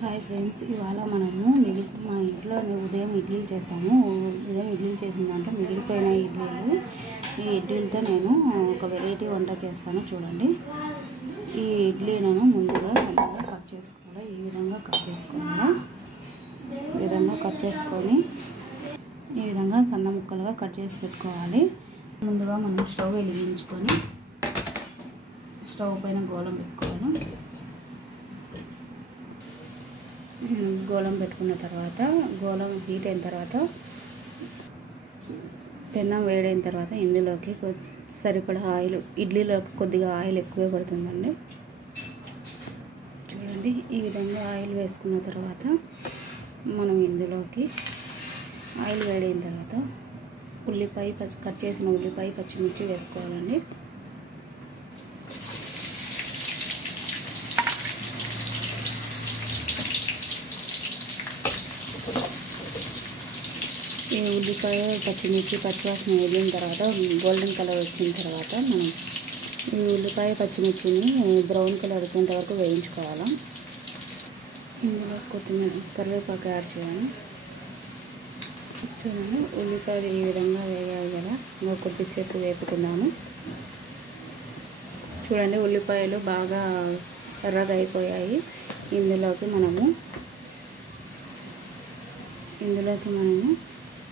Hi friends, ఇవాళ మనము మా ఇంట్లో ఉదయం ఇడ్లీలు చేసాము. ఉదయం ఇడ్లీలు చేసిన దాంట్లో మిగిలిపోయిన ఇడ్లీలు, ఈ ఇడ్లీలతో నేను ఒక వెరైటీ వంట చేస్తాను. చూడండి, ఈ ఇడ్లీలను ముందుగా సన్నగా కట్ చేసుకోవాలి. ఈ విధంగా కట్ చేసుకోవాలి. ఈ విధంగా కట్ చేసుకొని ఈ విధంగా సన్న ముక్కలుగా కట్ చేసి పెట్టుకోవాలి. ముందుగా మనం స్టవ్ వెలిగించుకొని స్టవ్ పైన గోళం పెట్టుకోవాలి. గోళం పెట్టుకున్న తర్వాత గోళం హీట్ అయిన తర్వాత పెన్నం వేడైన తర్వాత ఇందులోకి సరిపడా ఆయిల్, ఇడ్లీలోకి కొద్దిగా ఆయిల్ ఎక్కువే పడుతుందండి. చూడండి, ఈ విధంగా ఆయిల్ వేసుకున్న తర్వాత మనం ఇందులోకి ఆయిల్ వేడైన తర్వాత ఉల్లిపాయ కట్ చేసిన ఉల్లిపాయ, పచ్చిమిర్చి వేసుకోవాలండి. ఈ ఉల్లిపాయ, పచ్చిమిర్చి పచ్చివాసన వెళ్ళిన తర్వాత గోల్డెన్ కలర్ వచ్చిన తర్వాత మనం ఈ ఉల్లిపాయ, పచ్చిమిర్చిని బ్రౌన్ కలర్ వచ్చేంత వరకు వేయించుకోవాలి. ఇందులో కొత్తిమీర, కరివేపాకు యాడ్ చేయాలి. చూడండి, ఉల్లిపాయలు ఈ విధంగా వేయాలి కదా. ఇంకా కొద్దిసేపు వేపుకున్నాము. చూడండి, ఉల్లిపాయలు బాగా ఎర్రగా అయిపోయాయి. ఇందులోకి మనము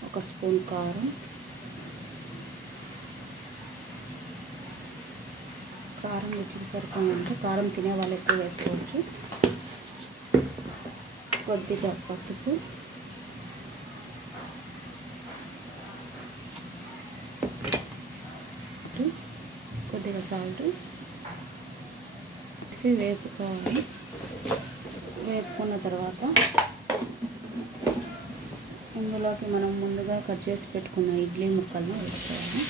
ఒక స్పూన్ కారం రుచికి సరిపోయినంత కారం తినే వాళ్ళు ఎక్కువ వేసుకోవచ్చు. కొద్దిగా పసుపు, కొద్దిగా సాల్ట్ వేసి వేపుకోవాలి. వేపుకున్న తర్వాత ఇందులోకి మనం ముందుగా కట్ చేసి పెట్టుకున్న ఇడ్లీ ముక్కలను వేసుకోవాలి.